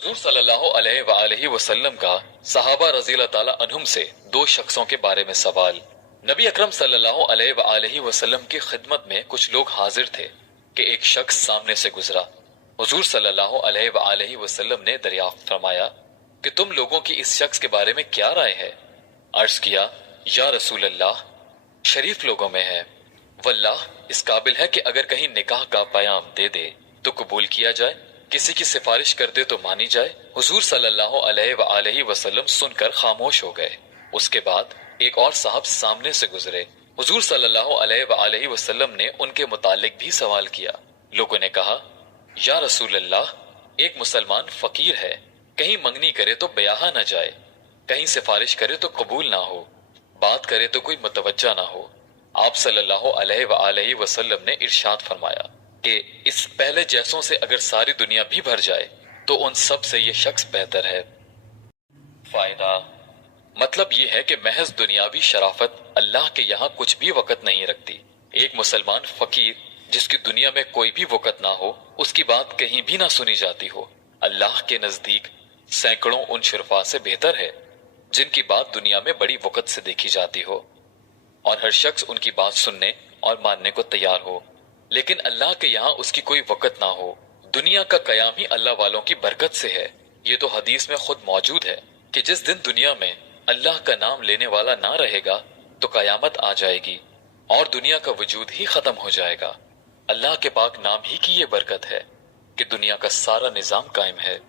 हुजूर सल्लल्लाहु अलैहि वआलैहि वसल्लम का सहाबा रज़ी अल्लाह ताला अन्हुम से दो शख्सों के बारे में सवाल। नबी अकरम सल्लल्लाहु अलैहि वआलैहि वसल्लम की खिदमत में कुछ लोग हाजिर थे कि एक शख्स सामने से गुजरा। हुजूर सल्लल्लाहु अलैहि वआलैहि वसल्लम ने दरियाफ्त फरमाया कि तुम लोगों की इस शख्स के बारे में क्या राय है? अर्ज किया, या रसूल अल्लाह, शरीफ लोगों में है, वल्लाह इस काबिल है कि अगर कहीं निकाह का पयाम दे दे तो कबूल किया जाए, किसी की सिफारिश कर दे तो मानी जाए। हुजूर सल्लल्लाहु अलैहि वसल्लम सुनकर खामोश हो गए। उसके बाद एक और साहब सामने से गुजरे। हुजूर सल्लल्लाहु अलैहि वसल्लम ने उनके मुतालिक भी सवाल किया। लोगों ने कहा, या रसूल अल्लाह, एक मुसलमान फकीर है, कहीं मंगनी करे तो ब्याह न जाए, कहीं सिफारिश करे तो कबूल ना हो, बात करे तो कोई मुतवज्जा ना हो। आप सल्लल्लाहु अलैहि वसल्लम ने इरशाद फरमाया कि इस पहले जैसों से अगर सारी दुनिया भी भर जाए तो उन सब से ये शख्स बेहतर है। फायदा मतलब ये है कि महज दुनियावी शराफत अल्लाह के यहाँ कुछ भी वक़्त नहीं रखती। एक मुसलमान फकीर जिसकी दुनिया में कोई भी वक़्त ना हो, उसकी बात कहीं भी ना सुनी जाती हो, अल्लाह के नजदीक सैकड़ों उन शुरफा से बेहतर है जिनकी बात दुनिया में बड़ी वक़्त से देखी जाती हो और हर शख्स उनकी बात सुनने और मानने को तैयार हो, लेकिन अल्लाह के यहाँ उसकी कोई वक़्त ना हो। दुनिया का कयाम ही अल्लाह वालों की बरकत से है। ये तो हदीस में खुद मौजूद है कि जिस दिन दुनिया में अल्लाह का नाम लेने वाला ना रहेगा तो कयामत आ जाएगी और दुनिया का वजूद ही खत्म हो जाएगा। अल्लाह के पाक नाम ही की ये बरकत है कि दुनिया का सारा निजाम कायम है।